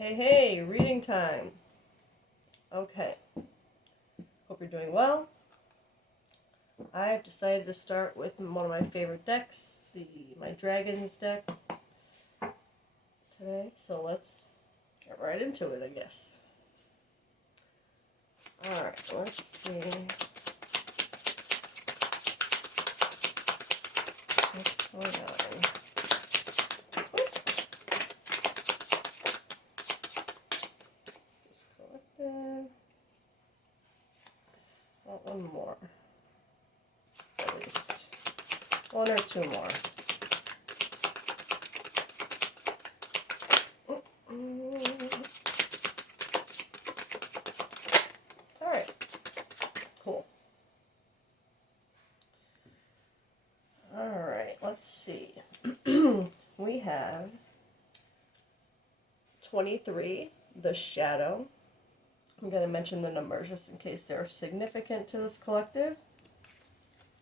Hey, reading time. Okay, hope you're doing well. I've decided to start with one of my favorite decks, my Dragons deck today. So let's get right into it, I guess. Alright, let's see. What's going on? This collective. Oh, one more. At least. One or two more. Alright. Cool. Alright, let's see. We have 23, The Shadow. I'm going to mention the numbers just in case they're significant to this collective.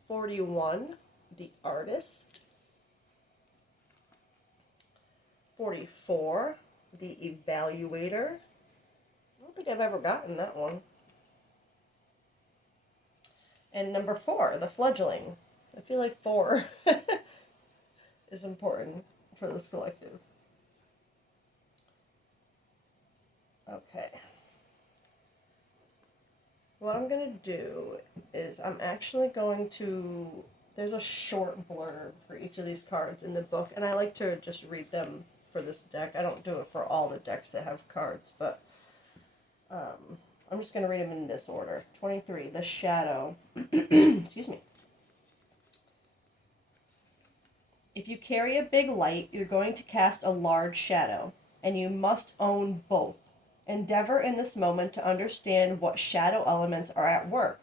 41, The Artist. 44, The Evaluator. I don't think I've ever gotten that one. And number 4, The Fledgling. I feel like 4 is important for this collective. Okay. What I'm going to do is I'm actually going to... There's a short blurb for each of these cards in the book, and I like to just read them for this deck. I don't do it for all the decks that have cards, but I'm just going to read them in this order. 23, The Shadow. Excuse me. If you carry a big light, you're going to cast a large shadow, and you must own both. Endeavor in this moment to understand what shadow elements are at work.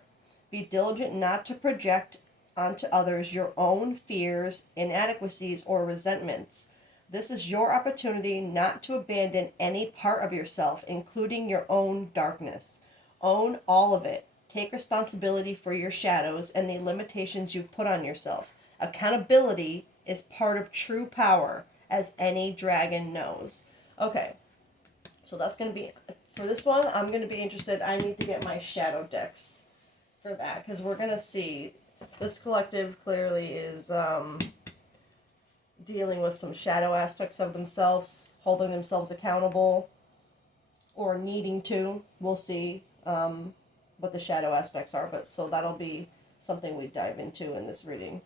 Be diligent not to project onto others your own fears, inadequacies, or resentments. This is your opportunity not to abandon any part of yourself, including your own darkness. Own all of it. Take responsibility for your shadows and the limitations you put on yourself. Accountability is part of true power, as any dragon knows. Okay, so that's going to be, for this one, I'm going to be interested. I need to get my shadow decks for that, because we're going to see, this collective clearly is dealing with some shadow aspects of themselves, holding themselves accountable, or needing to. We'll see what the shadow aspects are, but so that'll be something we dive into in this reading.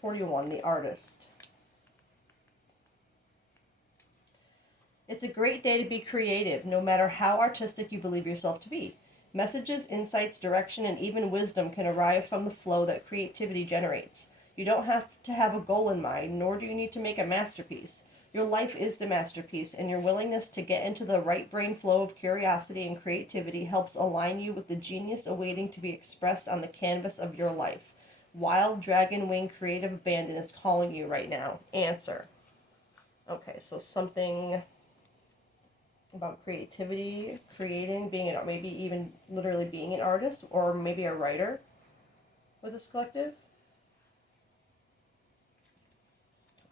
41, The Artist. It's a great day to be creative, no matter how artistic you believe yourself to be. Messages, insights, direction, and even wisdom can arrive from the flow that creativity generates. You don't have to have a goal in mind, nor do you need to make a masterpiece. Your life is the masterpiece, and your willingness to get into the right brain flow of curiosity and creativity helps align you with the genius awaiting to be expressed on the canvas of your life. Wild Dragon Wing Creative Abandon is calling you right now. Answer. Okay, so something about creativity, creating, maybe even literally being an artist, or maybe a writer with this collective.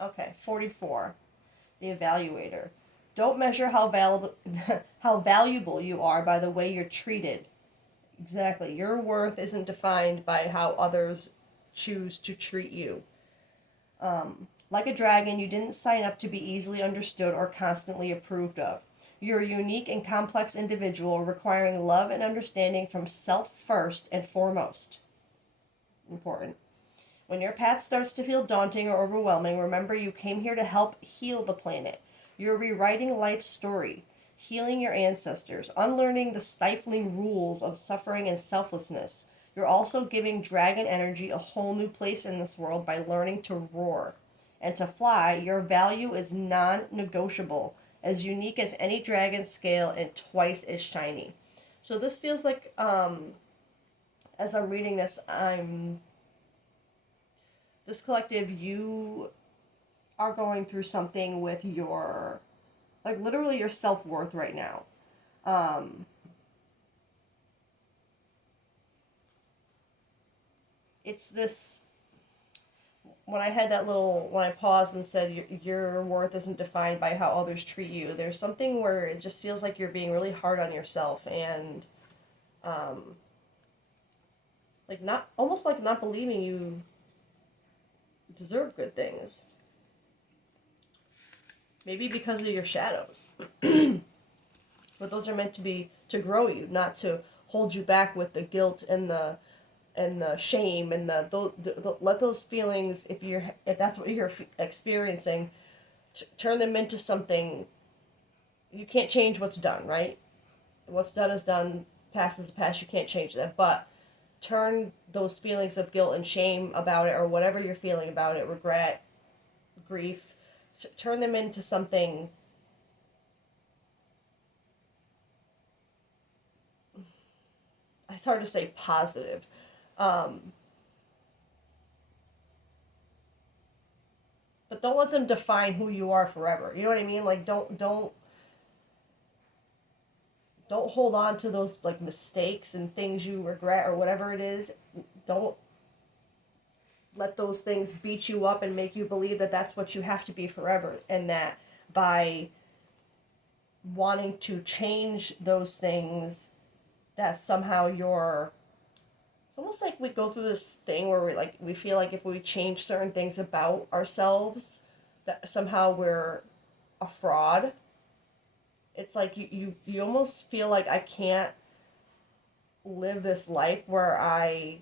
Okay, 44, The Evaluator. Don't measure how valuable you are by the way you're treated. Exactly. Your worth isn't defined by how others choose to treat you. Like a dragon, you didn't sign up to be easily understood or constantly approved of. You're a unique and complex individual requiring love and understanding from self first and foremost. Important. When your path starts to feel daunting or overwhelming, remember you came here to help heal the planet. You're rewriting life's story, healing your ancestors, unlearning the stifling rules of suffering and selflessness. You're also giving dragon energy a whole new place in this world by learning to roar. And to fly, your value is non-negotiable, as unique as any dragon scale and twice as shiny. So this feels like, as I'm reading this, this collective, you are going through something with your, like literally your self-worth right now. It's this, when I had that little, when I paused and said your worth isn't defined by how others treat you, there's something where it just feels like you're being really hard on yourself and like not, almost like not believing you deserve good things. Maybe because of your shadows. But those are meant to be to grow you, not to hold you back with the guilt and the shame and let those feelings, if that's what you're experiencing, turn them into something. You can't change what's done, right? What's done is done. Past is past. You can't change that, but turn those feelings of guilt and shame about it, or whatever you're feeling about it, regret, grief, turn them into something. It's hard to say positive. But don't let them define who you are forever. You know what I mean? Like don't hold on to those like mistakes and things you regret or whatever it is. Don't let those things beat you up and make you believe that that's what you have to be forever, and that by wanting to change those things, that somehow you're, it's almost like we go through this thing where we feel like if we change certain things about ourselves, that somehow we're a fraud. It's like you almost feel like I can't live this life where I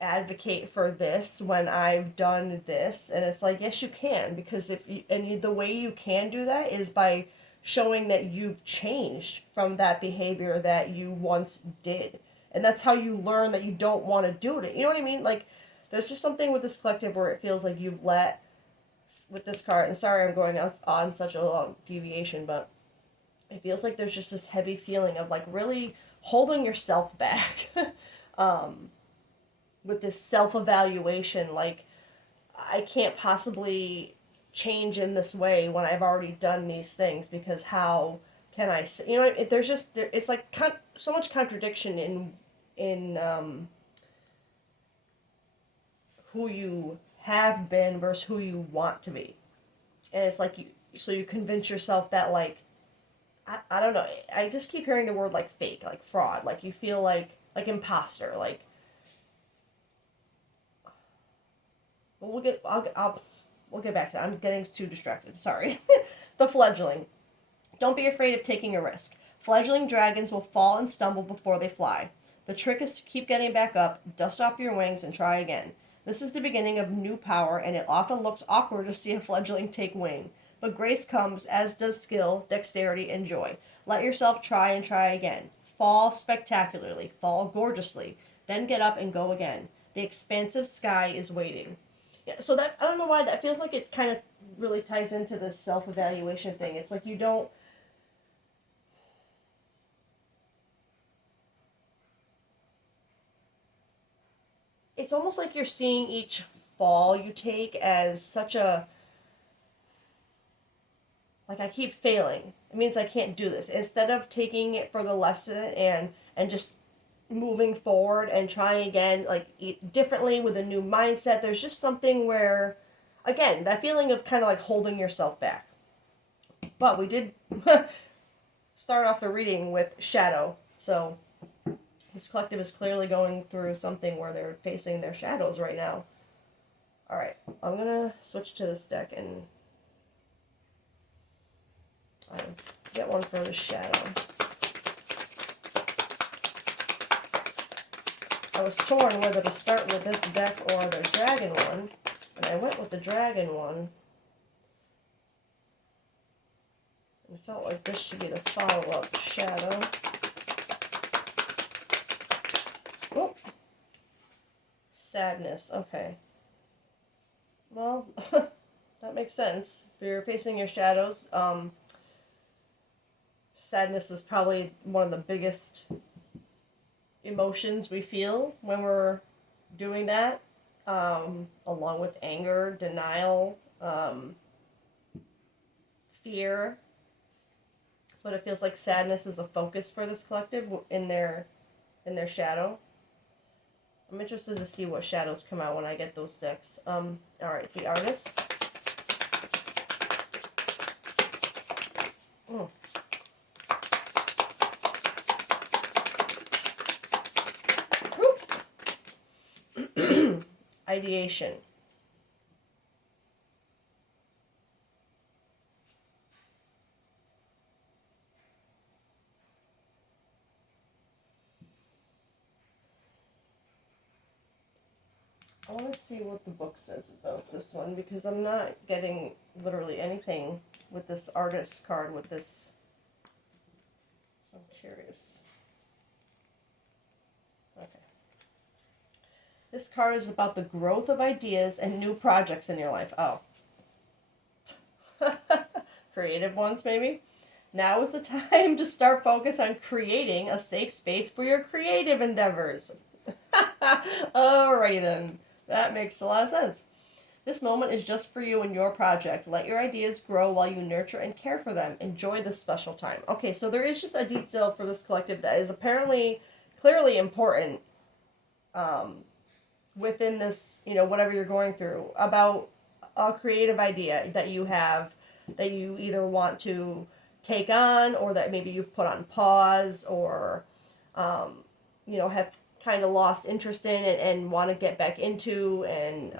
advocate for this when I've done this. And it's like, yes, you can, because the way you can do that is by showing that you've changed from that behavior that you once did. And that's how you learn that you don't want to do it. You know what I mean? Like, there's just something with this collective where it feels like you've let, with this card, and sorry I'm going on such a long deviation, but it feels like there's just this heavy feeling of like really holding yourself back with this self-evaluation. Like, I can't possibly change in this way when I've already done these things, because how can I, you know, there's just, it's like so much contradiction in who you have been versus who you want to be. And it's like so you convince yourself that like, I don't know, I just keep hearing the word like fake, like fraud, like you feel like imposter, like, but we'll get back to that. I'm getting too distracted, sorry. The fledgling. Don't be afraid of taking a risk. Fledgling dragons will fall and stumble before they fly. The trick is to keep getting back up, dust off your wings, and try again. This is the beginning of new power, and it often looks awkward to see a fledgling take wing. But grace comes, as does skill, dexterity, and joy. Let yourself try and try again. Fall spectacularly, fall gorgeously, then get up and go again. The expansive sky is waiting. Yeah, so that, I don't know why, that feels like it kind of really ties into this self-evaluation thing. It's like you don't, it's almost like you're seeing each fall you take as such a, like, I keep failing. It means I can't do this. Instead of taking it for the lesson and just moving forward and trying again, like, differently with a new mindset, there's just something where, again, that feeling of kind of like holding yourself back. But we did start off the reading with shadow. So this collective is clearly going through something where they're facing their shadows right now. Alright, I'm going to switch to this deck and let's get one for the shadow. I was torn whether to start with this deck or the dragon one, and I went with the dragon one. I felt like this should be the follow-up shadow. Oh, sadness, okay. Well, that makes sense. If you're facing your shadows, sadness is probably one of the biggest emotions we feel when we're doing that, along with anger, denial, fear. But it feels like sadness is a focus for this collective in their shadow. I'm interested to see what shadows come out when I get those decks. Alright, the artist. Mm. Ideation. I want to see what the book says about this one because I'm not getting literally anything with this artist card with this. So I'm curious. Okay. This card is about the growth of ideas and new projects in your life. Oh. Creative ones, maybe? Now is the time to start focus on creating a safe space for your creative endeavors. Alrighty then. That makes a lot of sense. This moment is just for you and your project. Let your ideas grow while you nurture and care for them. Enjoy this special time. Okay, so there is just a detail for this collective that is apparently clearly important within this, whatever you're going through, about a creative idea that you have that you either want to take on or that maybe you've put on pause or, have kind of lost interest in and want to get back into, and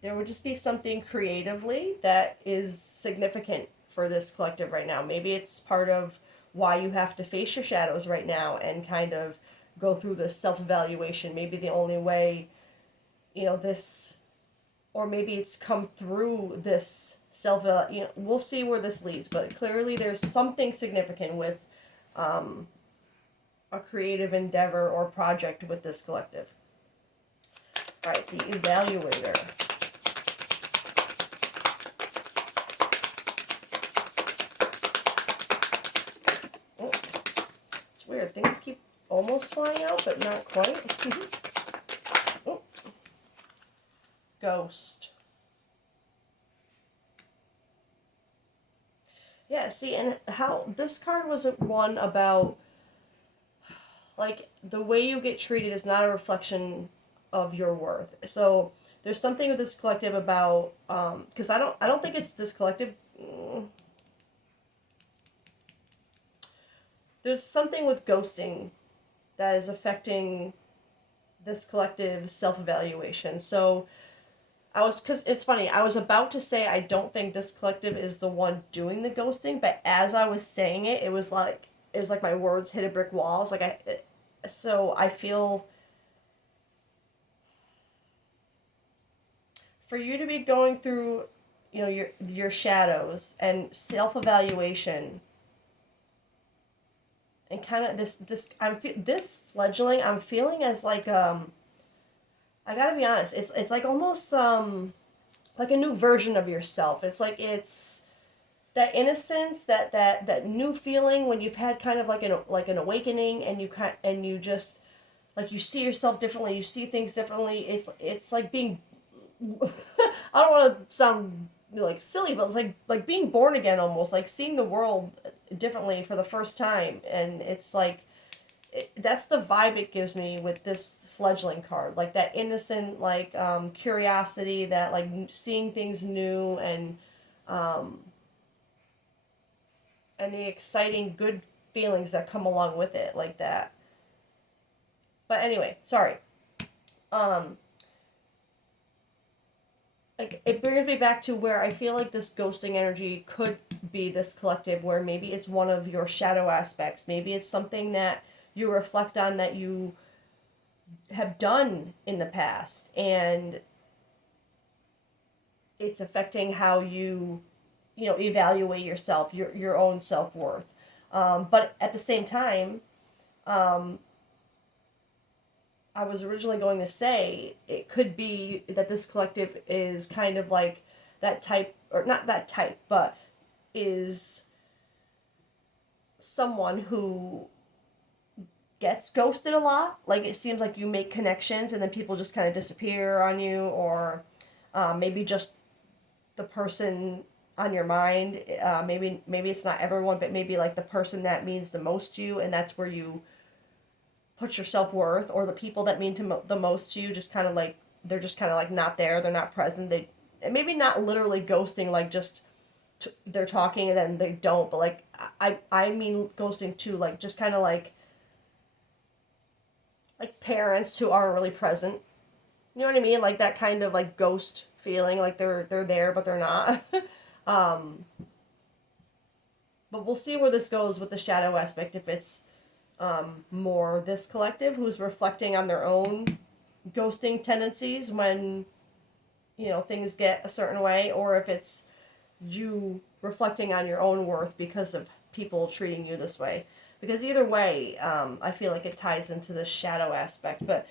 there would just be something creatively that is significant for this collective right now. Maybe it's part of why you have to face your shadows right now and kind of go through this self-evaluation. Maybe the only way, this, or maybe it's come through this we'll see where this leads, but clearly there's something significant with a creative endeavor or project with this collective. All right, the evaluator. Oh, it's weird. Things keep almost flying out, but not quite. Oh. Ghost. Yeah, see, and how this card was one about, like, the way you get treated is not a reflection of your worth. So there's something with this collective about, because I don't think it's this collective. There's something with ghosting that is affecting this collective self-evaluation. So because it's funny, I was about to say I don't think this collective is the one doing the ghosting, but as I was saying it, it was like my words hit a brick wall. It's like so I feel for you to be going through, your shadows and self-evaluation and kind of this fledgling I'm feeling as like I gotta be honest, it's like almost like a new version of yourself. It's like it's that innocence, that new feeling when you've had kind of like an awakening, and you just like you see yourself differently, you see things differently. It's like being I don't want to sound like silly, but it's like being born again, almost like seeing the world differently for the first time, and it's like that's the vibe it gives me with this fledgling card, like that innocent, like curiosity, that like seeing things new, and the exciting good feelings that come along with it, like that. But anyway, sorry. Like it brings me back to where I feel like this ghosting energy could be this collective, where maybe it's one of your shadow aspects, maybe it's something that you reflect on that you have done in the past, and it's affecting how you evaluate yourself, your own self-worth. But at the same time, I was originally going to say it could be that this collective is kind of like that type, or not that type, but is someone who gets ghosted a lot. Like it seems like you make connections and then people just kind of disappear on you, or maybe just the person on your mind. Maybe it's not everyone, but maybe like the person that means the most to you, and that's where you put your self-worth, or the people that mean the most to you just kind of like, they're just kind of like not there, they're not present, they, and maybe not literally ghosting, like just they're talking and then they don't, but like I mean ghosting too, like just kind of like parents who aren't really present, you know what I mean, like that kind of like ghost feeling, like they're there but they're not. um but we'll see where this goes with the shadow aspect, if it's more this collective who's reflecting on their own ghosting tendencies when, you know, things get a certain way, or if it's you reflecting on your own worth because of people treating you this way. Because either way, I feel like it ties into the shadow aspect. But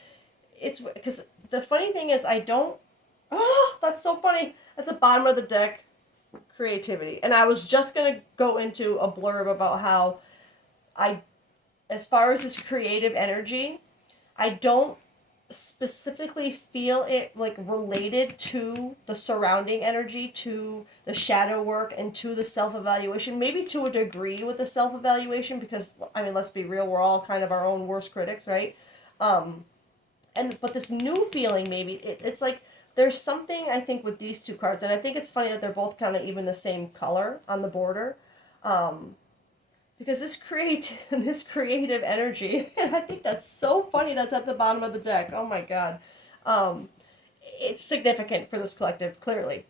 it's because the funny thing is, I don't. Oh, that's so funny. At the bottom of the deck, creativity. And I was just going to go into a blurb about how I, as far as this creative energy, I don't specifically feel it like related to the surrounding energy, to the shadow work, and to the self-evaluation, maybe to a degree with the self-evaluation, because I mean, let's be real, we're all kind of our own worst critics, right? And but this new feeling, maybe it's like there's something, I think, with these two cards, and I think it's funny that they're both kind of even the same color on the border, because this creative energy, and I think that's so funny that's at the bottom of the deck. Oh my god. Um, it's significant for this collective, clearly.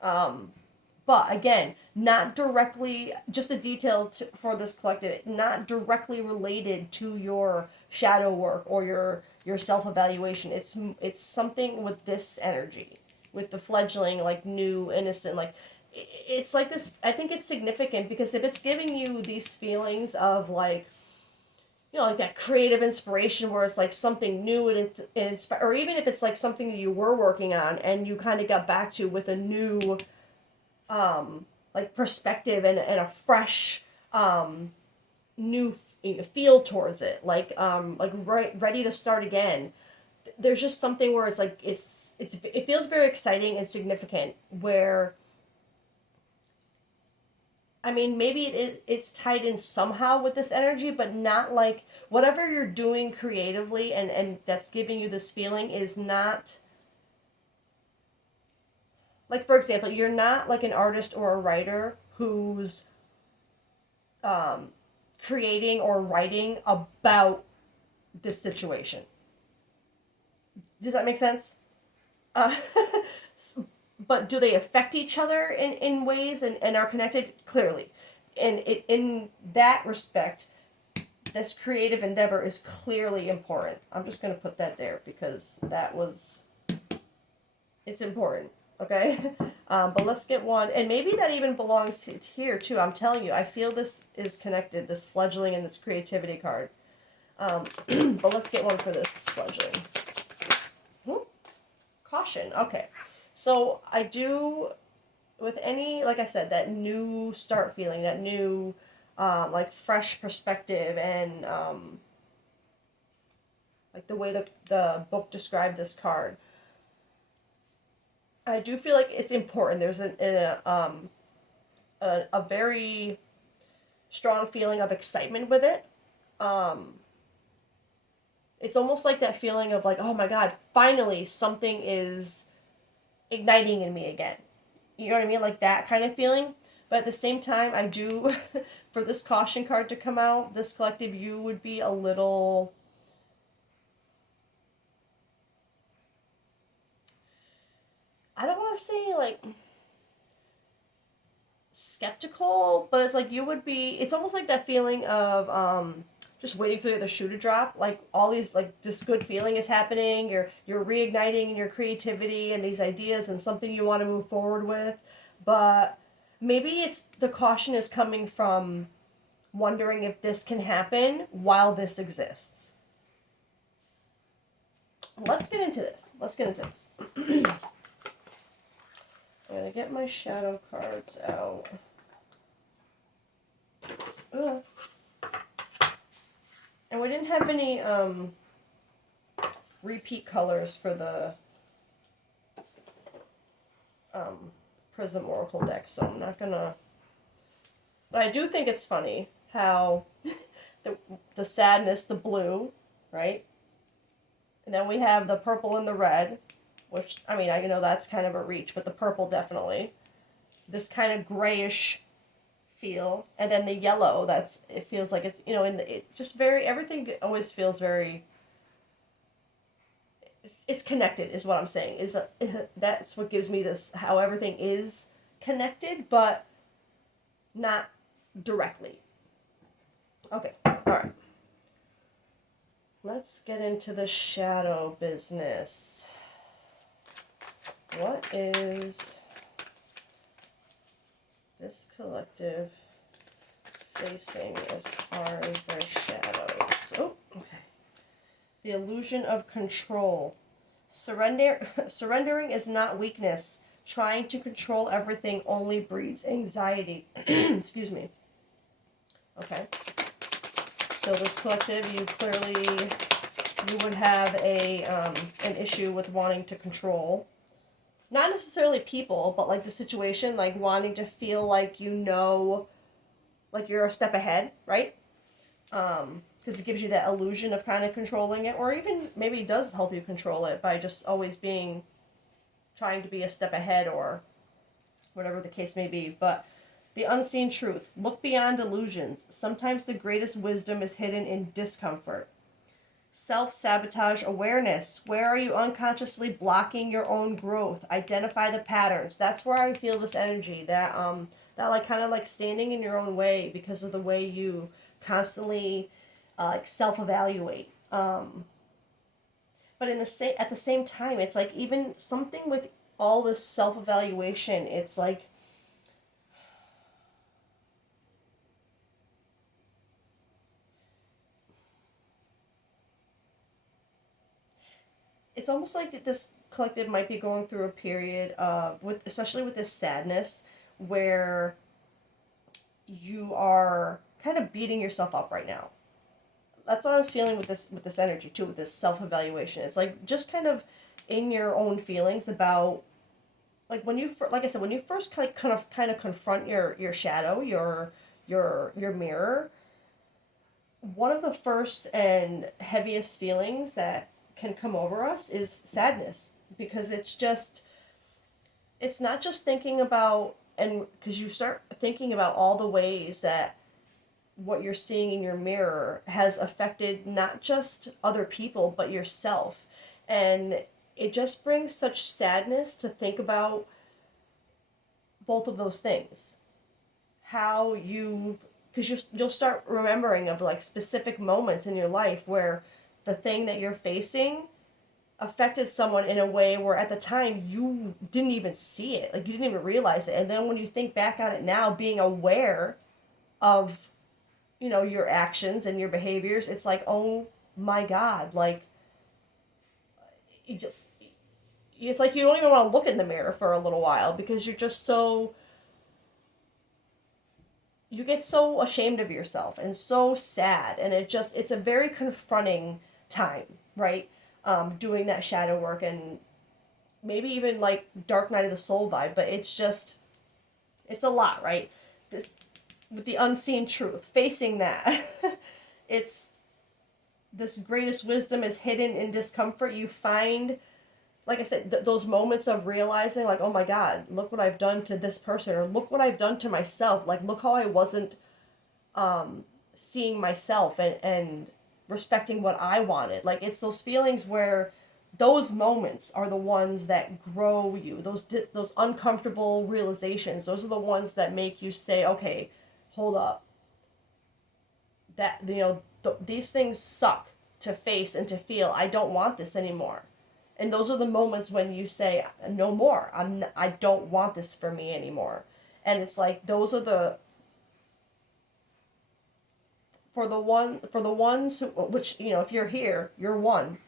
But again, not directly, just a detail for this collective, not directly related to your shadow work or your self-evaluation. It's something with this energy, with the fledgling, like new, innocent, like it's like this. I think it's significant because if it's giving you these feelings of like, you know, like that creative inspiration where it's like something new and or even if it's like something that you were working on and you kind of got back to with a new like perspective and a fresh new feel towards it, like ready to start again. There's just something where it's like it feels very exciting and significant, where I mean, maybe it's tied in somehow with this energy, but not like whatever you're doing creatively and that's giving you this feeling is not, like, for example, you're not like an artist or a writer who's creating or writing about this situation. Does that make sense? Uh, but do they affect each other in ways and are connected? Clearly. And in that respect, this creative endeavor is clearly important. I'm just going to put that there because it's important. Okay? But let's get one. And maybe that even belongs here too. I'm telling you, I feel this is connected, this fledgling and this creativity card. But let's get one for this fledgling. Caution. Okay. So I do, with any, like I said, that new start feeling, that new, like fresh perspective, and like the way the book described this card, I do feel like it's important. There's a very strong feeling of excitement with it. It's almost like that feeling of like, oh my god, finally something is igniting in me again. You know what I mean? Like that kind of feeling. But at the same time, I do, for this caution card to come out, this collective, you would be a little, I don't want to say like skeptical, but it's like you would be, it's almost like that feeling of just waiting for the shoe to drop. Like all these, like this good feeling is happening, you're reigniting your creativity and these ideas and something you want to move forward with, but maybe it's the caution is coming from wondering if this can happen while this exists. Let's get into this. I'm gonna get my shadow cards out. Ugh. And we didn't have any repeat colors for the Prism Oracle deck, so I'm not gonna. But I do think it's funny how the sadness, the blue, right? And then we have the purple and the red, which, I mean, I know that's kind of a reach, but the purple definitely. This kind of grayish feel. And then the yellow, it feels like it's, it just everything always feels very, it's connected is what I'm saying. That's what gives me this, how everything is connected, but not directly. Okay, all right. Let's get into the shadow business. What is this collective facing as far as their shadows? Oh, okay. The illusion of control. Surrendering is not weakness. Trying to control everything only breeds anxiety. Excuse me. Okay. So this collective, you would have an issue with wanting to control. Not necessarily people, but like the situation, like wanting to feel like like you're a step ahead, right? Because it gives you that illusion of kind of controlling it, or even maybe it does help you control it by just always trying to be a step ahead, or whatever the case may be. But the unseen truth. Look beyond illusions. Sometimes the greatest wisdom is hidden in discomfort. Self-sabotage awareness. Where are you unconsciously blocking your own growth? Identify the patterns. That's where I feel this energy, that like kind of like standing in your own way because of the way you constantly like self-evaluate. But at the same time, it's like even something with all this self-evaluation, it's like it's almost like that this collective might be going through a period of, especially with this sadness, where you are kind of beating yourself up right now. That's what I was feeling with this energy too, with this self-evaluation. It's like just kind of in your own feelings about, like when you like I said, when you first kind of confront your shadow, your mirror. One of the first and heaviest feelings that can come over us is sadness, because it's not just thinking about, and because you start thinking about all the ways that what you're seeing in your mirror has affected not just other people but yourself, and it just brings such sadness to think about both of those things. How because you'll start remembering of like specific moments in your life where the thing that you're facing affected someone in a way where at the time you didn't even see it, like you didn't even realize it, and then when you think back on it now, being aware of your actions and your behaviors, it's like, oh my god, like it's like you don't even want to look in the mirror for a little while because you're just you get so ashamed of yourself and so sad, and it's a very confronting time, right? Doing that shadow work, and maybe even like Dark Night of the Soul vibe, but it's a lot, right? This, with the unseen truth, facing that. It's this greatest wisdom is hidden in discomfort. You find, like I said, those moments of realizing, like, oh my god, look what I've done to this person, or look what I've done to myself. Like, look how I wasn't seeing myself and respecting what I wanted. Like, it's those feelings where those moments are the ones that grow you. Those uncomfortable realizations, those are the ones that make you say, okay, hold up. That, these things suck to face and to feel. I don't want this anymore. And those are the moments when you say, no more. I don't want this for me anymore. And it's like, those are for the ones who, which, if you're here, you're one.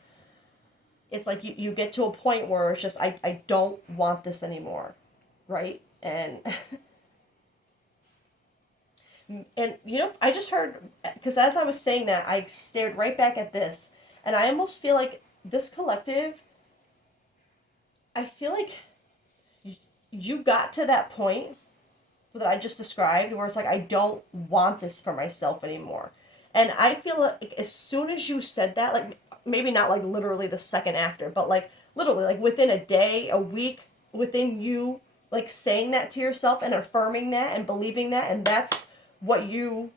It's like you get to a point where it's just, I don't want this anymore. Right? And I just heard, because as I was saying that, I stared right back at this, and I almost feel like this collective, I feel like you got to that point that I just described where it's like, I don't want this for myself anymore. And I feel like as soon as you said that, like maybe not like literally the second after, but like literally like within a day, a week, within you like saying that to yourself and affirming that and believing that, and that's what you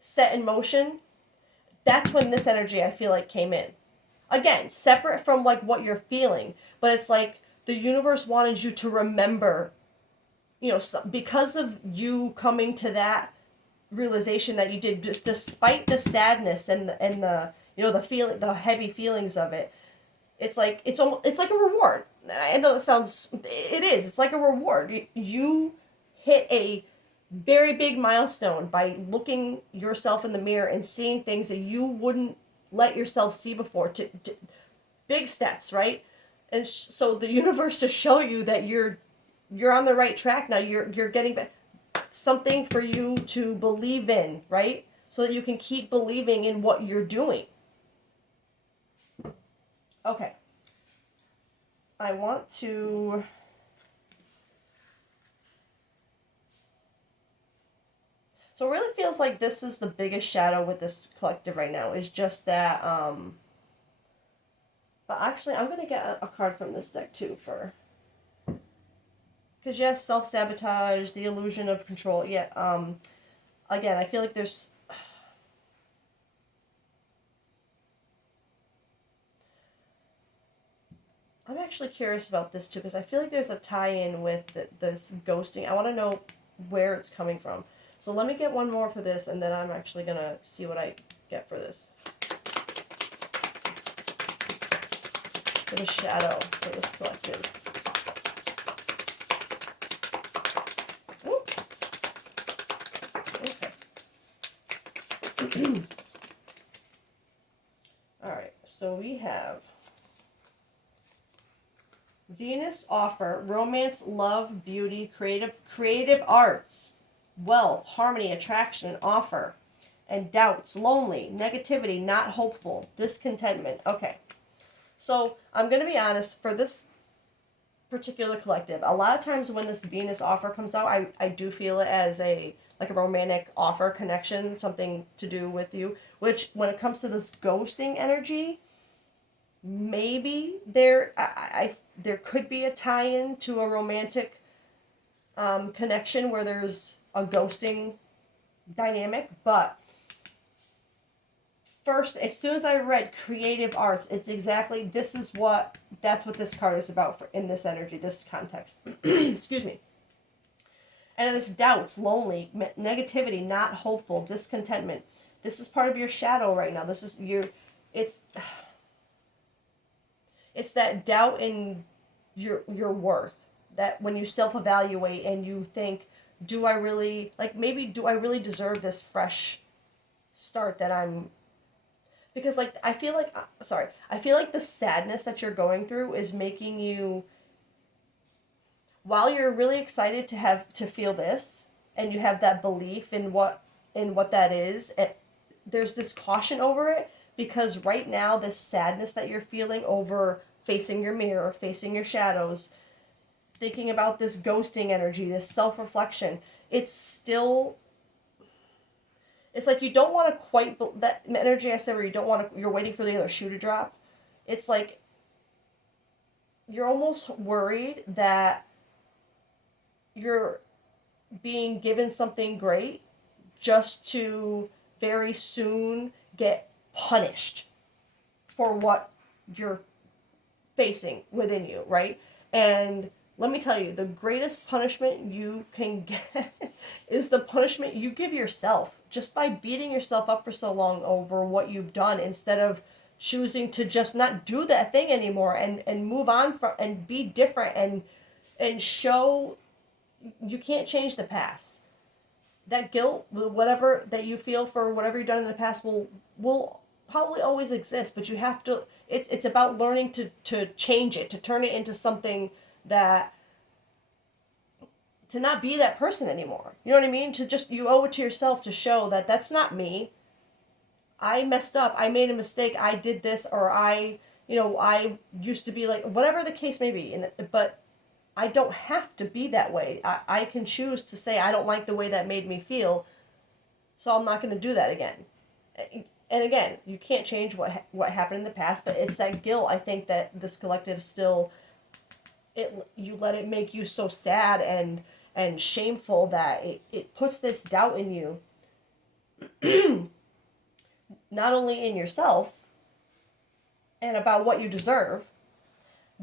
set in motion, that's when this energy I feel like came in. Again, separate from like what you're feeling, but it's like the universe wanted you to remember, you know, because of you coming to that realization that you did, just despite the sadness and the you know the feeling, the heavy feelings of it. It's like it's like a reward. I know that sounds, it is. It's like a reward. You hit a very big milestone by looking yourself in the mirror and seeing things that you wouldn't let yourself see before. To big steps, right? And so the universe to show you that you're on the right track now. You're getting back something for you to believe in, right? So that you can keep believing in what you're doing. Okay. I want to so it really feels like this is the biggest shadow with this collective right now, is just that but actually I'm going to get a card from this deck too for, because yes, self-sabotage, the illusion of control. Yeah, again, I feel like there's I'm actually curious about this too, because I feel like there's a tie-in with this ghosting. I want to know where it's coming from. So let me get one more for this, and then I'm actually going to see what I get for this. For the shadow for this collective. Okay. Alright, so we have Venus offer, romance, love, beauty, creative arts, wealth, harmony, attraction, offer, and doubts, lonely, negativity, not hopeful, discontentment. Okay. So I'm going to be honest, for this particular collective, a lot of times when this Venus offer comes out, I do feel it as a like a romantic offer, connection, something to do with you, which when it comes to this ghosting energy, maybe there could be a tie-in to a romantic connection where there's a ghosting dynamic. But first, as soon as I read creative arts, it's exactly, that's what this card is about for, in this energy, this context. Excuse me. And this doubts, lonely, negativity, not hopeful, discontentment. This is part of your shadow right now. This is your, it's that doubt in your worth, that when you self-evaluate and you think, do I really, like, maybe do I really deserve this fresh start that I'm, because like I feel like the sadness that you're going through is making you, while you're really excited to feel this and you have that belief in what that is, there's this caution over it, because right now this sadness that you're feeling over facing your mirror, facing your shadows, thinking about this ghosting energy, this self-reflection, it's like you don't want to quite, that energy I said where you don't want to, you're waiting for the other shoe to drop. It's like you're almost worried that you're being given something great just to very soon get punished for what you're facing within you, right? And let me tell you, the greatest punishment you can get is the punishment you give yourself just by beating yourself up for so long over what you've done, instead of choosing to just not do that thing anymore and move on from and be different and show you can't change the past. That guilt, whatever that you feel for whatever you've done in the past, will probably always exist, but you have to, it's about learning to change it, to turn it into something that, to not be that person anymore. You know what I mean? To just, you owe it to yourself to show that that's not me. I messed up. I made a mistake. I did this, or I used to be like, whatever the case may be. But I don't have to be that way. I can choose to say, I don't like the way that made me feel, so I'm not going to do that again. And again, you can't change what happened in the past, but it's that guilt. I think that this collective still, you let it make you so sad and shameful that it puts this doubt in you, not only in yourself and about what you deserve,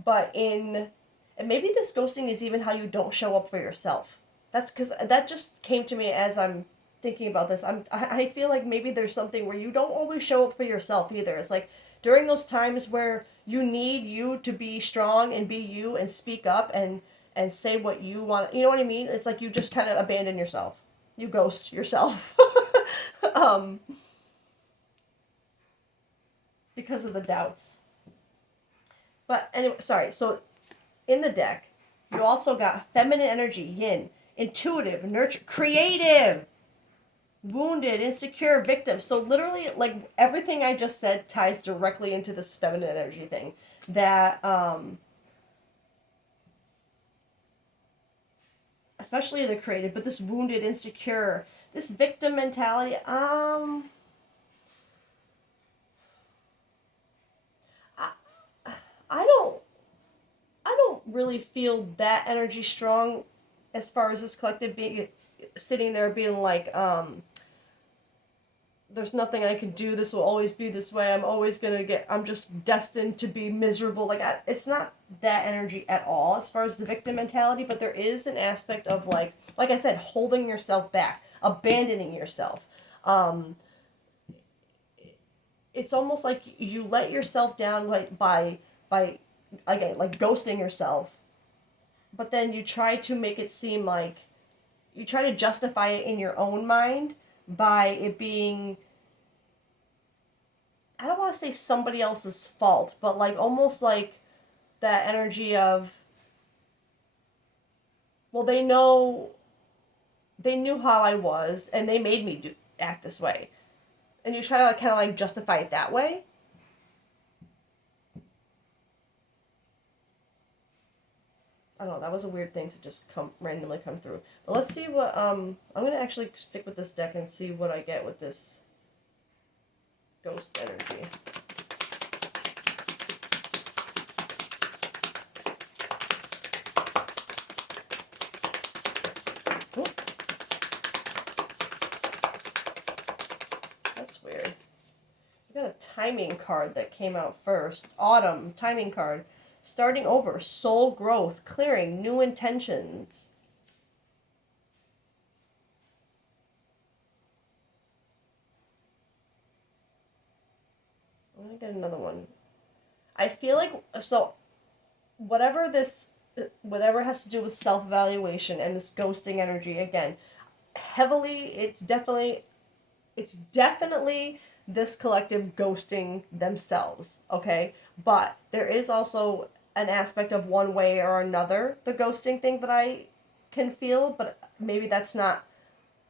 but in, and maybe this ghosting is even how you don't show up for yourself. That's because that just came to me as I'm thinking about this. I feel like maybe there's something where you don't always show up for yourself either. It's like during those times where you need you to be strong and be you and speak up and say what you want. You know what I mean? It's like you just kind of abandon yourself. You ghost yourself. um, because of the doubts. But anyway, sorry. So in the deck, you also got feminine energy, yin, intuitive, nurture, creative, wounded, insecure, victim. So literally, like everything I just said ties directly into this feminine energy thing. That, especially the creative, but this wounded, insecure, this victim mentality. I don't really feel that energy strong as far as this collective being sitting there being like, there's nothing I can do, this will always be this way, I'm just destined to be miserable. Like, it's not that energy at all as far as the victim mentality, but there is an aspect of like I said, holding yourself back, abandoning yourself. It's almost like you let yourself down, like by again, like ghosting yourself, but then you try to make it seem like you try to justify it in your own mind by it being, I don't want to say somebody else's fault, but like almost like that energy of, well, they knew how I was and they made me act this way, and you try to like kind of like justify it that way. I don't know, that was a weird thing to just randomly come through. But let's see what, I'm going to actually stick with this deck and see what I get with this ghost energy. Oh. That's weird. We got a timing card that came out first. Autumn, timing card. Starting over, soul growth, clearing, new intentions. I'm going to get another one. I feel like, so, whatever has to do with self-evaluation and this ghosting energy, again, it's definitely this collective ghosting themselves, okay? But there is also an aspect of one way or another, the ghosting thing that I can feel, but maybe that's not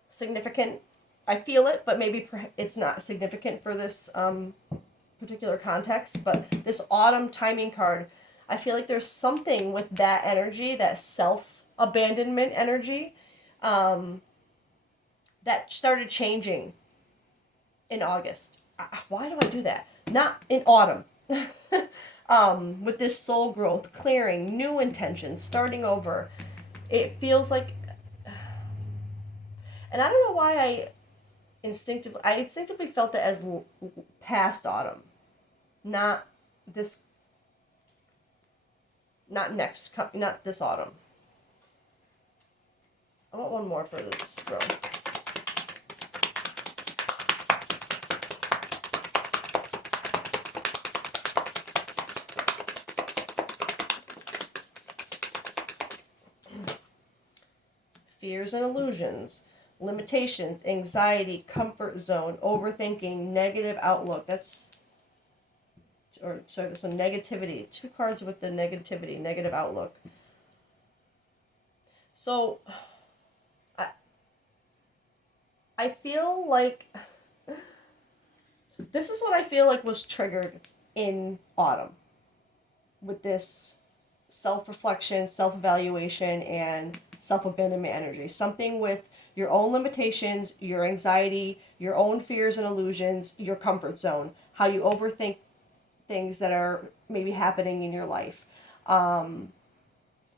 significant. I feel it, but maybe it's not significant for this particular context. But this autumn timing card, I feel like there's something with that energy, that self-abandonment energy, that started changing in August. Why do I do that? Not in autumn. With this soul growth, clearing, new intentions, starting over. It feels like, and I don't know why I instinctively felt it as past autumn, not this, not this autumn. I want one more for this row. Fears and illusions, limitations, anxiety, comfort zone, overthinking, negative outlook. This one, negativity. 2 cards with the negativity, negative outlook. So, I feel like, this is what I feel like was triggered in autumn with this self-reflection, self-evaluation, and self-abandonment energy. Something with your own limitations, your anxiety, your own fears and illusions, your comfort zone, how you overthink things that are maybe happening in your life. And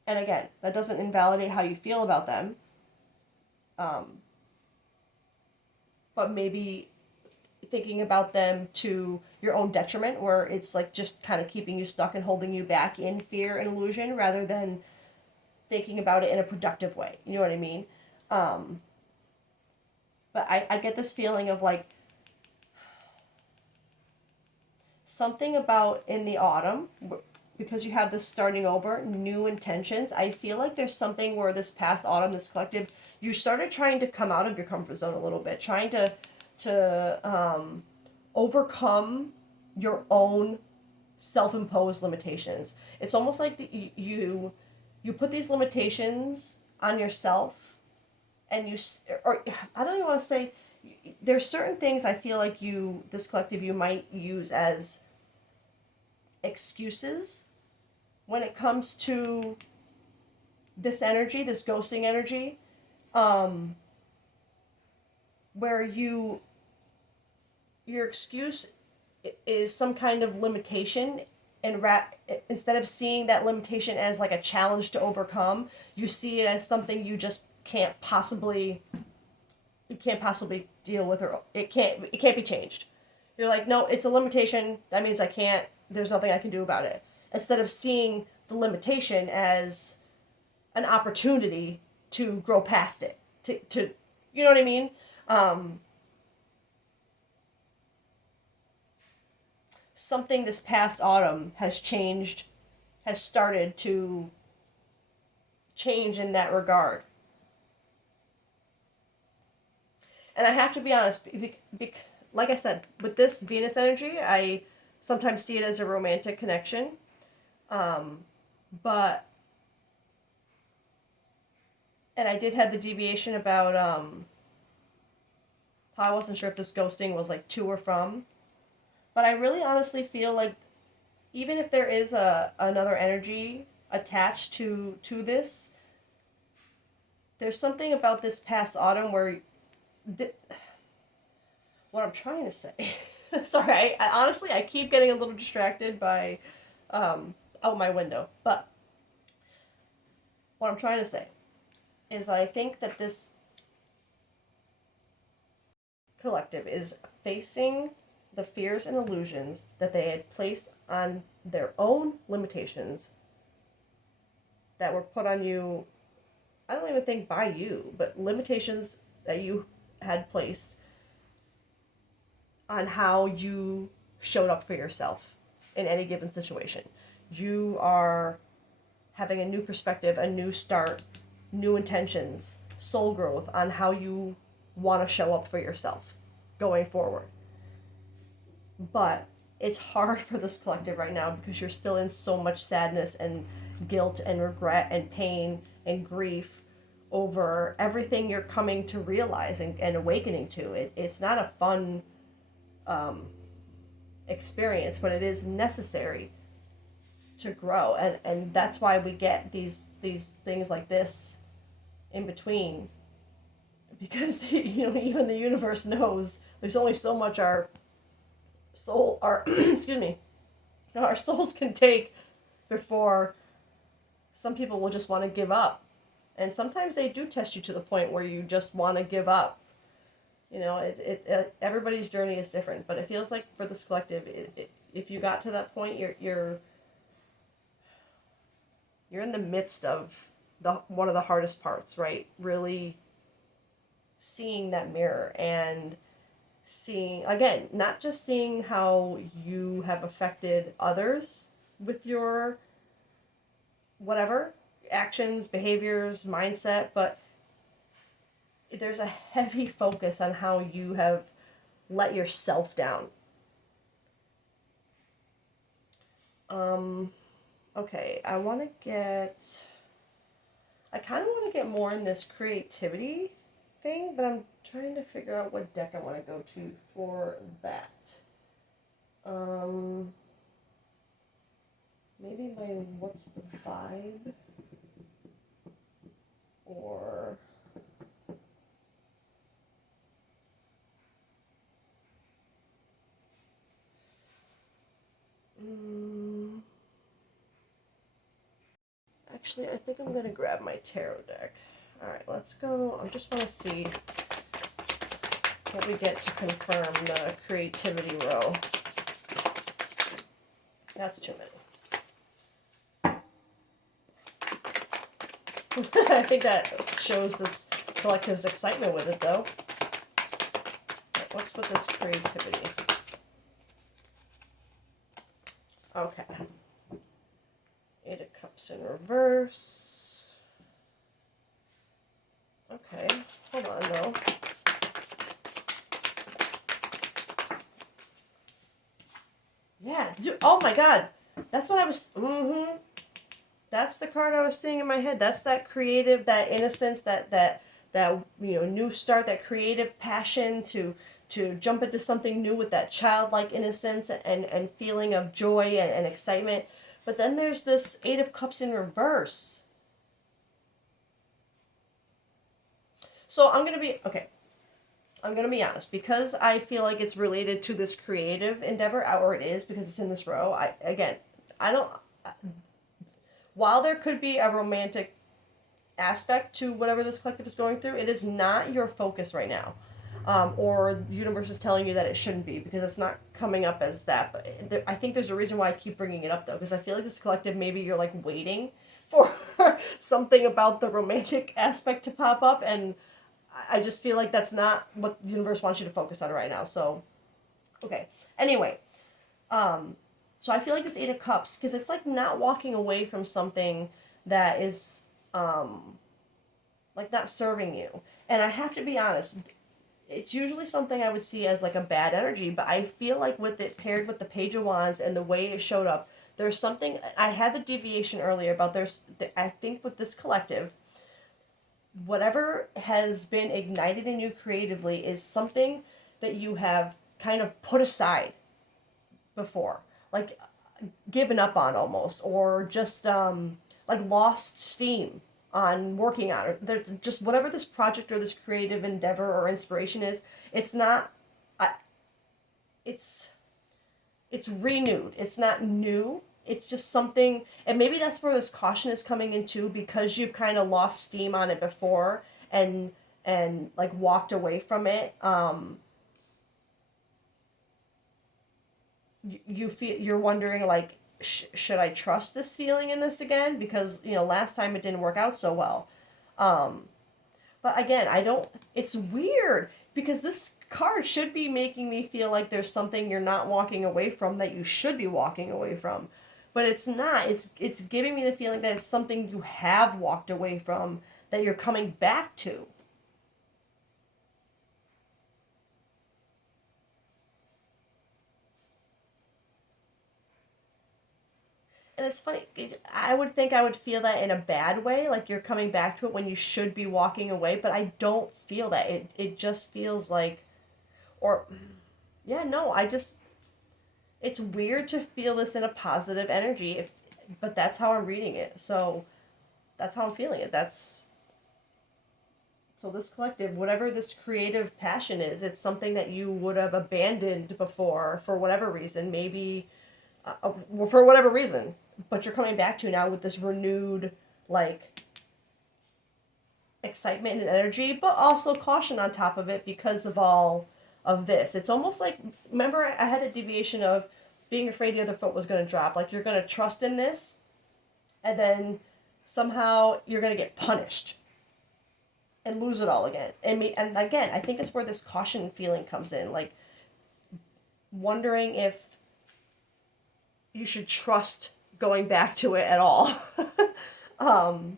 again, that doesn't invalidate how you feel about them, but maybe thinking about them to your own detriment, where it's like just kind of keeping you stuck and holding you back in fear and illusion rather than thinking about it in a productive way. You know what I mean? But I get this feeling of like something about in the autumn, because you have this starting over, new intentions. I feel like there's something where this past autumn, this collective, you started trying to come out of your comfort zone a little bit, trying to overcome your own self-imposed limitations. It's almost like you put these limitations on yourself, and or I don't even want to say, there's certain things I feel like this collective, you might use as excuses when it comes to this energy, this ghosting energy, where your excuse is some kind of limitation, and instead of seeing that limitation as like a challenge to overcome, you see it as something you can't possibly deal with, or it can't be changed. You're like, no, it's a limitation, that means there's nothing I can do about it, instead of seeing the limitation as an opportunity to grow past it, to you know what I mean? Something this past autumn has started to change in that regard. And I have to be honest, like I said, with this Venus energy, I sometimes see it as a romantic connection. But, and I did have the deviation about how I wasn't sure if this ghosting was like to or from. But I really honestly feel like even if there is another energy attached to this, there's something about this past autumn where what I'm trying to say. Sorry, I honestly I keep getting a little distracted by out my window. But what I'm trying to say is I think that this collective is facing the fears and illusions that they had placed on their own limitations that were put on you. I don't even think by you, but limitations that you had placed on how you showed up for yourself in any given situation. You are having a new perspective, a new start, new intentions, soul growth on how you want to show up for yourself going forward. But it's hard for this collective right now because you're still in so much sadness and guilt and regret and pain and grief over everything you're coming to realize and awakening to. It's not a fun experience, but it is necessary to grow, and that's why we get these things like this in between, because even the universe knows there's only so much our excuse me, our souls can take before some people will just want to give up, and sometimes they do test you to the point where you just want to give up. Everybody's journey is different, but it feels like for this collective, if you got to that point, you're in the midst of one of the hardest parts, right? Really seeing that mirror and seeing, again, not just seeing how you have affected others with your whatever actions, behaviors, mindset, but there's a heavy focus on how you have let yourself down. Okay, I kind of want to get more in this creativity thing, but I'm trying to figure out what deck I want to go to for that. Maybe what's the vibe? Or Actually, I think I'm going to grab my tarot deck. All right, let's go. I just want to see what we get to confirm the creativity row. That's too many. I think that shows this collective's excitement with it, though. Right, what's with this creativity? Okay. Eight of Cups in reverse. Okay, hold on, though. Yeah, oh my god. That's what I was, That's the card I was seeing in my head. That's that creative, that innocence, that new start, that creative passion to jump into something new with that childlike innocence and feeling of joy and excitement. But then there's this Eight of Cups in reverse. So I'm going to be honest, because I feel like it's related to this creative endeavor, or it is because it's in this row. While there could be a romantic aspect to whatever this collective is going through, it is not your focus right now. Or the universe is telling you that it shouldn't be, because it's not coming up as that. But I think there's a reason why I keep bringing it up, though, because I feel like this collective, maybe you're like waiting for something about the romantic aspect to pop up, and I just feel like that's not what the universe wants you to focus on right now. So, okay. Anyway, so I feel like this Eight of Cups, because it's like not walking away from something that is, like not serving you. And I have to be honest, it's usually something I would see as like a bad energy, but I feel like with it paired with the Page of Wands and the way it showed up, there's something, I had the deviation earlier about I think with this collective, whatever has been ignited in you creatively is something that you have kind of put aside before, like given up on almost, or just like lost steam on working on it. There's just whatever this project or this creative endeavor or inspiration is, it's not, it's renewed. It's not new. It's just something, and maybe that's where this caution is coming in too, because you've kind of lost steam on it before and like walked away from it. You feel, you're wondering like, should I trust this feeling in this again? Because last time it didn't work out so well. But again, it's weird because this card should be making me feel like there's something you're not walking away from that you should be walking away from. But it's not. It's giving me the feeling that it's something you have walked away from that you're coming back to. And it's funny, I would think I would feel that in a bad way, like you're coming back to it when you should be walking away, but I don't feel that. It just feels like, or, yeah, no, it's weird to feel this in a positive energy, but that's how I'm reading it. So that's how I'm feeling it. So this collective, whatever this creative passion is, it's something that you would have abandoned before for whatever reason, maybe for whatever reason, but you're coming back to now with this renewed, like, excitement and energy, but also caution on top of it because of all of this. It's almost like, remember I had the deviation of being afraid the other foot was going to drop. Like, you're going to trust in this, and then somehow you're going to get punished and lose it all again. And again, I think that's where this caution feeling comes in. Like, wondering if you should trust going back to it at all. I'm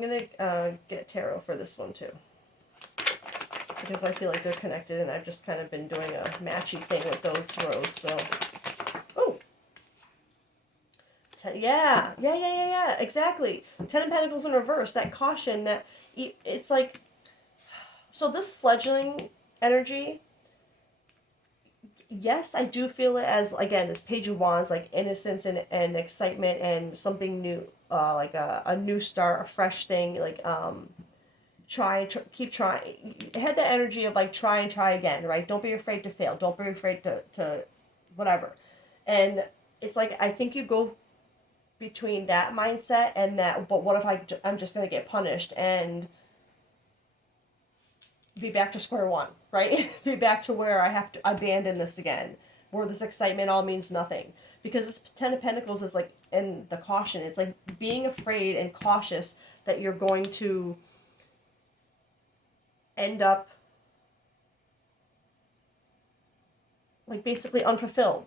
going to get tarot for this one too, because I feel like they're connected, and I've just kind of been doing a matchy thing with those rows. So, oh, yeah, exactly. Ten of Pentacles in reverse. That caution. That it's like, so this fledgling energy. Yes, I do feel it as, again, this Page of Wands, like innocence and excitement and something new, like a new start, a fresh thing, like keep trying. Had that energy of like try and try again, right? Don't be afraid to fail. Don't be afraid to whatever. And it's like, I think you go between that mindset and that, but what if I'm just going to get punished and be back to square one, right? Be back to where I have to abandon this again, where this excitement all means nothing. Because this Ten of Pentacles is like, and the caution, it's like being afraid and cautious that you're going to end up like basically unfulfilled.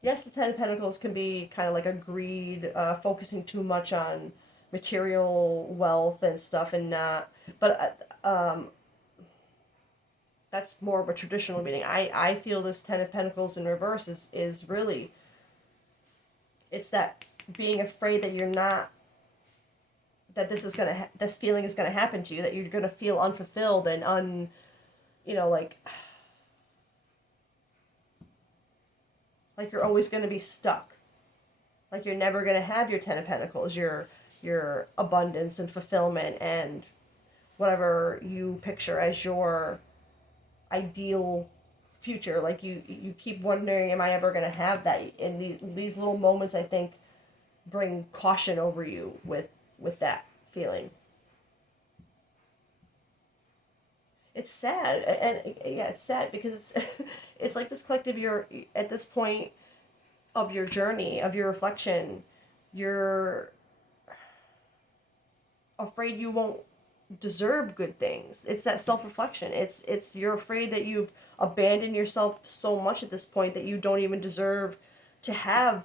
Yes, the Ten of Pentacles can be kind of like a greed, focusing too much on material wealth and stuff, and not. But that's more of a traditional meaning. I feel this Ten of Pentacles in reverse is really, it's that being afraid that you're not, that this feeling is gonna happen to you, that you're gonna feel unfulfilled and like you're always gonna be stuck, like you're never gonna have your Ten of Pentacles, your abundance and fulfillment and whatever you picture as your ideal future. Like you keep wondering, am I ever going to have that? And these little moments, I think, bring caution over you with that feeling. It's sad, and yeah, it's sad because it's like this collective. You're at this point of your journey, of your reflection, you're afraid you won't deserve good things. It's that self-reflection. It's you're afraid that you've abandoned yourself so much at this point that you don't even deserve to have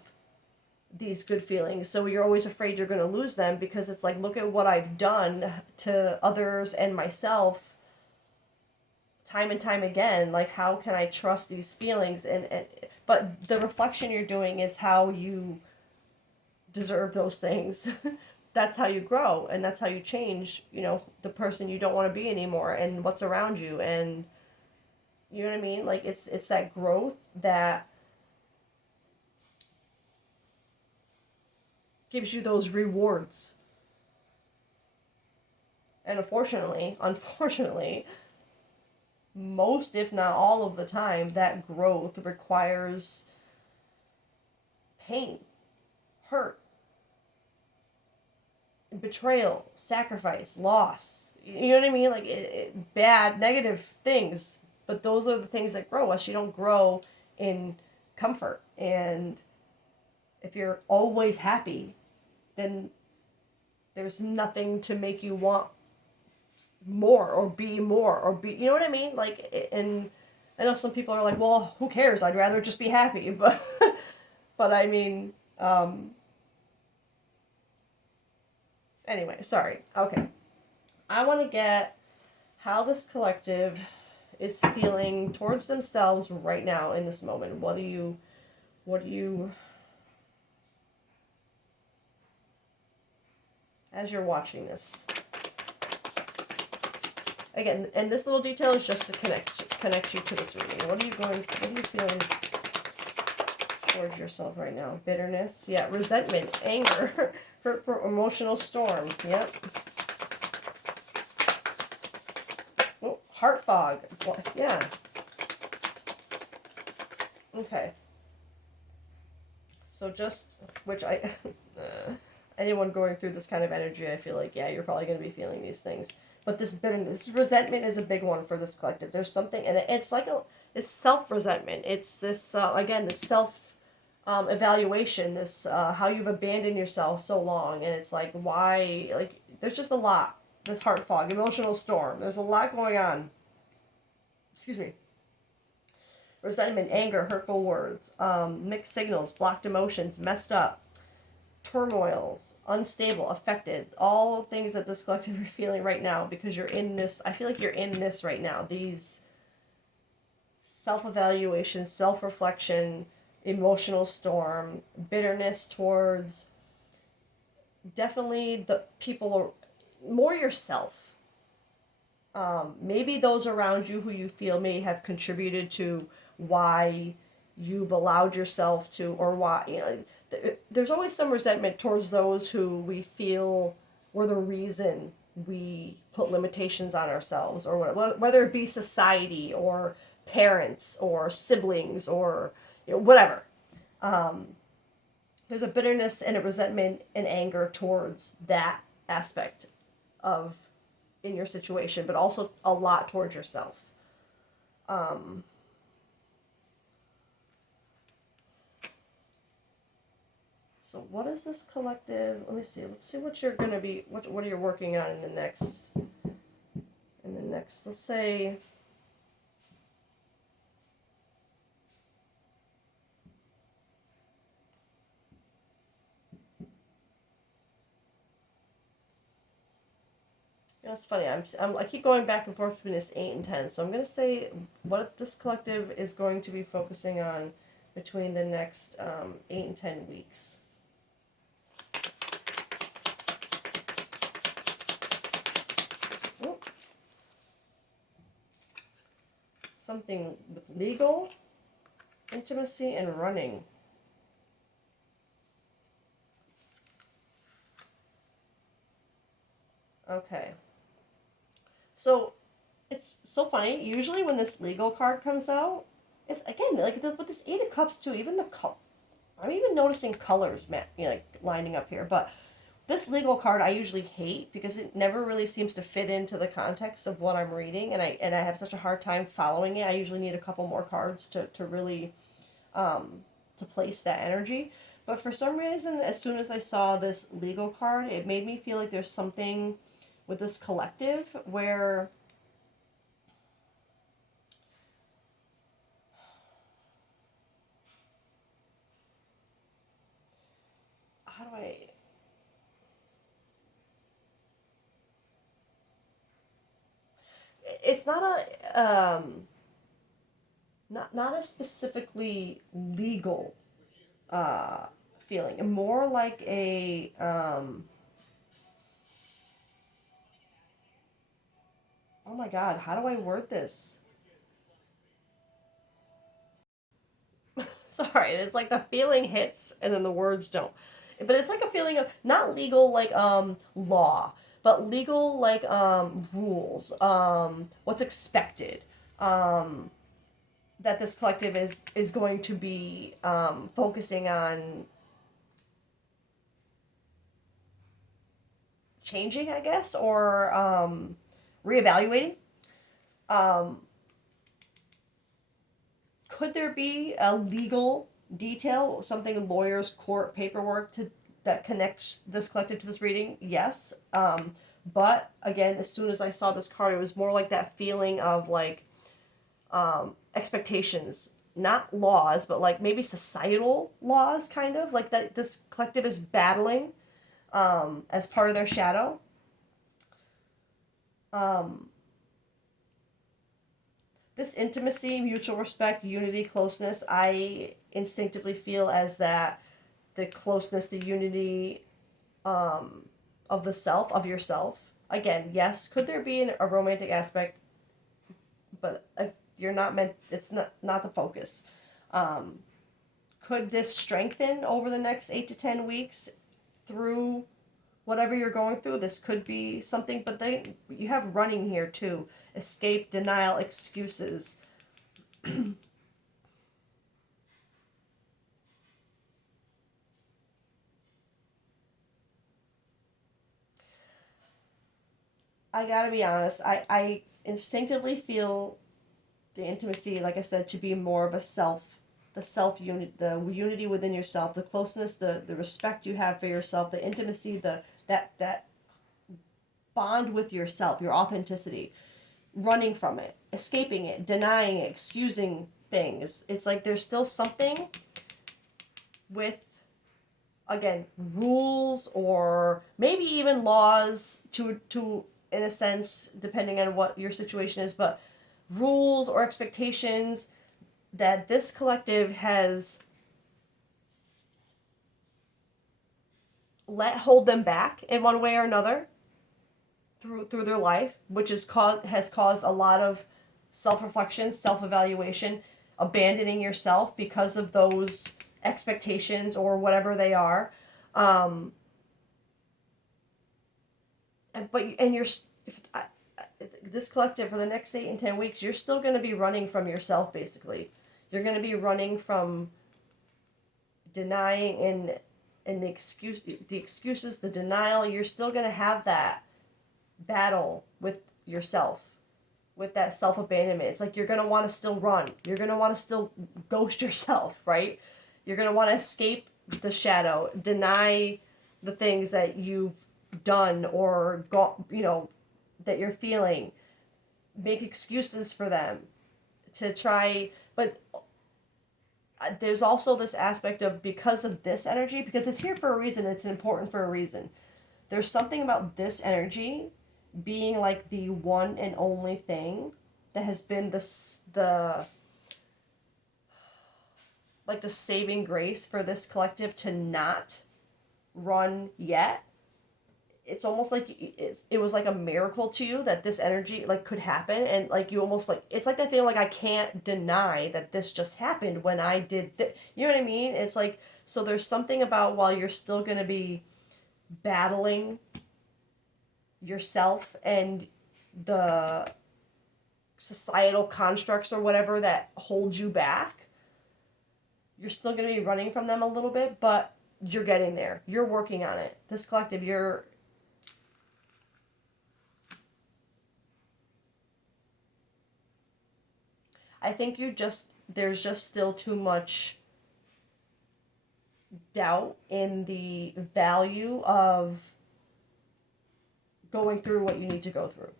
these good feelings. So you're always afraid you're going to lose them, because it's like, look at what I've done to others and myself time and time again. Like, how can I trust these feelings? But the reflection you're doing is how you deserve those things. That's how you grow, and that's how you change, the person you don't want to be anymore, and what's around you, and you know what I mean? Like, it's that growth that gives you those rewards. And unfortunately, most, if not all of the time, that growth requires pain, hurt, betrayal, sacrifice, loss. You know what I mean? Like, bad, negative things. But those are the things that grow us. You don't grow in comfort. And if you're always happy, then there's nothing to make you want more or be, you know what I mean? Like, and I know some people are like, well, who cares? I'd rather just be happy. But I mean, anyway, sorry. Okay. I want to get how this collective is feeling towards themselves right now in this moment. What do you, as you're watching this? Again, and this little detail is just to connect you to this reading. What are you feeling towards yourself right now? Bitterness, yeah, resentment, anger, hurtful emotional storm, yep. Oh, heart fog, yeah. Okay. So anyone going through this kind of energy, I feel like, yeah, you're probably going to be feeling these things. But this bitterness, this resentment is a big one for this collective. There's something, and it's like this self-resentment. It's this, again, this self-evaluation, this, how you've abandoned yourself so long, and it's like, why, like, there's just a lot. This heart fog, emotional storm. There's a lot going on. Excuse me. Resentment, anger, hurtful words, mixed signals, blocked emotions, messed up, turmoils, unstable, affected, all things that this collective are feeling right now, because you're in this, I feel like you're in this right now, these self-evaluation, self-reflection, emotional storm, bitterness towards definitely the people, more yourself. Maybe those around you who you feel may have contributed to why you've allowed yourself to, or why, there's always some resentment towards those who we feel were the reason we put limitations on ourselves, or whether it be society or parents or siblings or whatever. There's a bitterness and a resentment and anger towards that aspect of in your situation, but also a lot towards yourself. So what is this collective? Let me see. Let's see what you're gonna be. What are you working on in the next? Let's say. It's funny. I keep going back and forth between this 8 and 10. So I'm gonna say what this collective is going to be focusing on between the next 8 and 10 weeks. Something with legal, intimacy, and running. Okay. So, it's so funny. Usually when this legal card comes out, it's again, like with this Eight of Cups too, even I'm even noticing colors, like lining up here. But this legal card I usually hate because it never really seems to fit into the context of what I'm reading, and I have such a hard time following it. I usually need a couple more cards to really to place that energy. But for some reason, as soon as I saw this legal card, it made me feel like there's something with this collective where how do I it's not not a specifically legal feeling, more like a oh my god, how do I word this? Sorry, it's like the feeling hits and then the words don't. But it's like a feeling of not legal like law, but legal like rules, what's expected. That this collective is going to be focusing on changing, I guess, or reevaluating. Um, could there be a legal detail, something lawyers, court paperwork to that connects this collective to this reading? Yes. But again, as soon as I saw this card, it was more like that feeling of like expectations, not laws, but like maybe societal laws, kind of like that. This collective is battling as part of their shadow. This intimacy, mutual respect, unity, closeness, I instinctively feel as that the closeness, the unity of the self, of yourself. Again, yes, could there be a romantic aspect, but you're not meant, it's not the focus. Could this strengthen over the next 8 to 10 weeks through whatever you're going through? This could be something, but then you have running here too. Escape, denial, excuses. I gotta be honest, I instinctively feel the intimacy, like I said, to be more of a self, the self unit, the unity within yourself, the closeness, the respect you have for yourself, the intimacy, that bond with yourself, your authenticity, running from it, escaping it, denying it, excusing things. It's like there's still something with, again, rules or maybe even laws to in a sense, depending on what your situation is, but rules or expectations that this collective has let hold them back in one way or another through their life, which has caused a lot of self reflection, self evaluation. abandoning yourself because of those expectations or whatever they are. Um, and you're if this collective for the next 8 and 10 weeks, you're still going to be running from yourself. Basically, you're going to be running from denying and the excuses, the denial. You're still going to have that battle with yourself, with that self abandonment. It's like you're going to want to still run. You're going to want to still ghost yourself, right? You're going to want to escape the shadow, deny the things that you've done or got, that you're feeling, make excuses for them to try. But there's also this aspect of, because of this energy, because it's here for a reason, it's important for a reason. There's something about this energy being like the one and only thing that has been the like the saving grace for this collective to not run yet. It's almost like it was like a miracle to you that this energy like could happen, and like you almost like, it's like that feeling like I can't deny that this just happened when I did you know what I mean? It's like, so there's something about, while you're still going to be battling yourself and the societal constructs or whatever that hold you back, you're still going to be running from them a little bit, but you're getting there. You're working on it. This collective, I think there's just still too much doubt in the value of going through what you need to go through.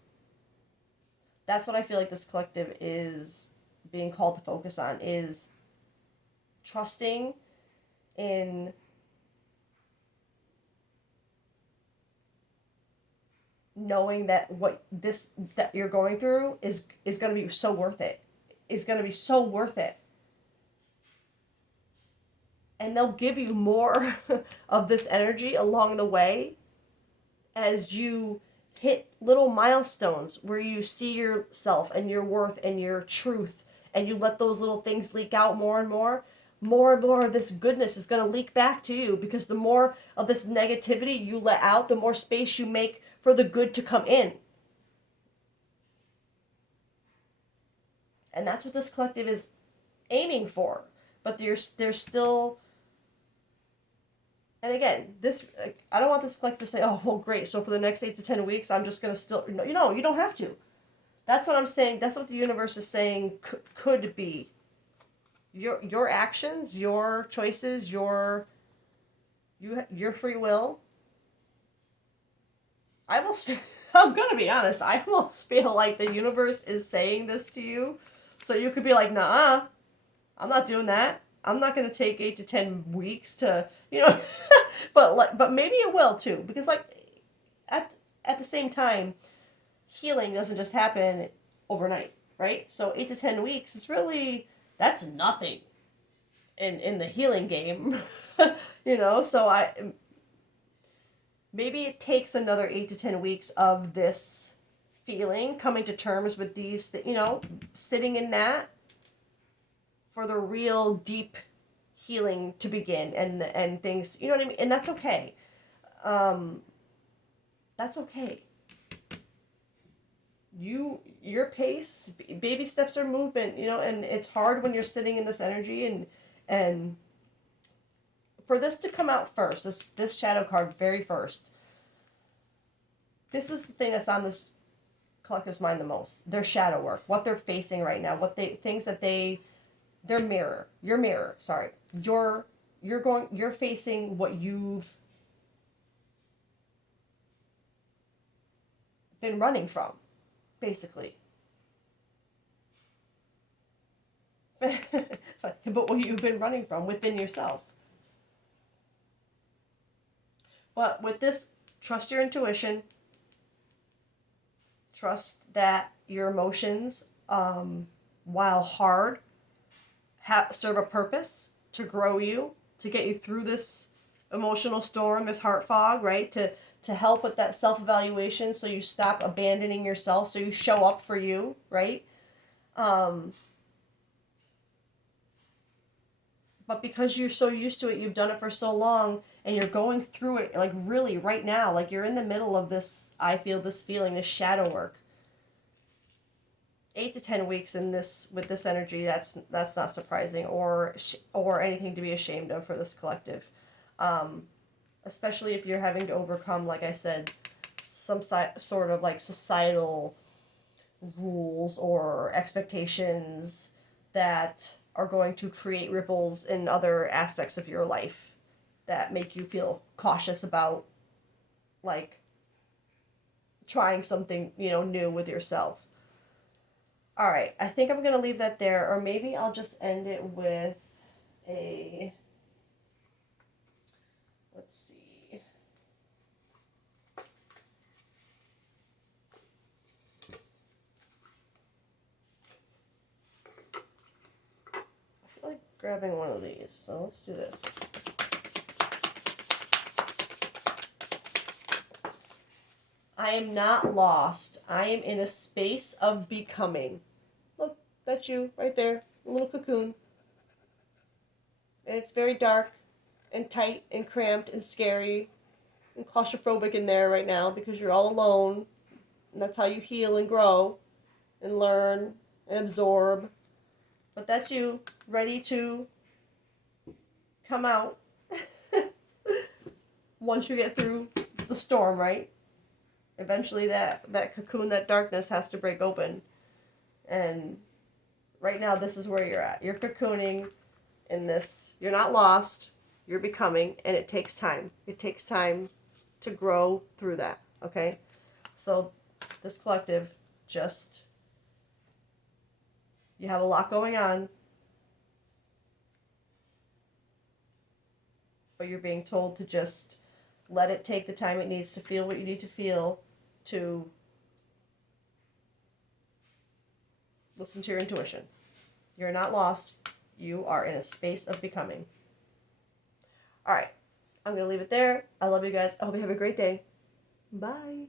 That's what I feel like this collective is being called to focus on, is trusting in knowing that that you're going through is going to be so worth it. Is going to be so worth it. And they'll give you more of this energy along the way as you hit little milestones where you see yourself and your worth and your truth, and you let those little things leak out more and more. More and more of this goodness is going to leak back to you, because the more of this negativity you let out, the more space you make for the good to come in. And that's what this collective is aiming for. But there's still, and again, I don't want this collective to say, oh, well, great, so for the next 8 to 10 weeks, I'm just going to still, you don't have to. That's what I'm saying. That's what the universe is saying could be. Your actions, your choices, your free will. I'm going to be honest, I almost feel like the universe is saying this to you, so you could be like, nah, I'm not doing that. I'm not going to take 8 to 10 weeks to, but maybe it will too, because like at the same time, healing doesn't just happen overnight, right? So 8 to 10 weeks is really, that's nothing in the healing game. So maybe it takes another 8 to 10 weeks of this feeling, coming to terms with these, sitting in that, for the real deep healing to begin, and things, you know what I mean? And that's okay. That's okay. Your pace, baby steps are movement, and it's hard when you're sitting in this energy, and for this to come out first, this shadow card very first, this is the thing that's on this collective's mind the most. Their shadow work, what they're facing right now, their mirror, your mirror, sorry. You're facing what you've been running from, basically. But what you've been running from within yourself. But with this, trust your intuition. Trust that your emotions, while hard, serve a purpose to grow you, to get you through this emotional storm, this heart fog, right? To help with that self-evaluation, so you stop abandoning yourself, so you show up for you, right? But because you're so used to it, you've done it for so long, and you're going through it, like, really right now, like, you're in the middle of this, I feel this feeling, this shadow work. 8 to 10 weeks in this, with this energy, that's not surprising or anything to be ashamed of for this collective. Especially if you're having to overcome, like I said, some sort of like societal rules or expectations that are going to create ripples in other aspects of your life that make you feel cautious about, like, trying something, new with yourself. All right, I think I'm going to leave that there, or maybe I'll just end it with a, let's see. I feel like grabbing one of these, so let's do this. I am not lost. I am in a space of becoming. Look, that's you right there, a little cocoon. And it's very dark and tight and cramped and scary and claustrophobic in there right now because you're all alone. And that's how you heal and grow and learn and absorb. But that's you, ready to come out once you get through the storm, right? Eventually that cocoon, that darkness has to break open. And right now this is where you're at. You're cocooning in this. You're not lost. You're becoming, and it takes time. It takes time to grow through that, okay? So this collective, just, you have a lot going on, but you're being told to just let it take the time it needs to feel what you need to feel, to listen to your intuition. You're not lost. You are in a space of becoming. All right. I'm going to leave it there. I love you guys. I hope you have a great day. Bye.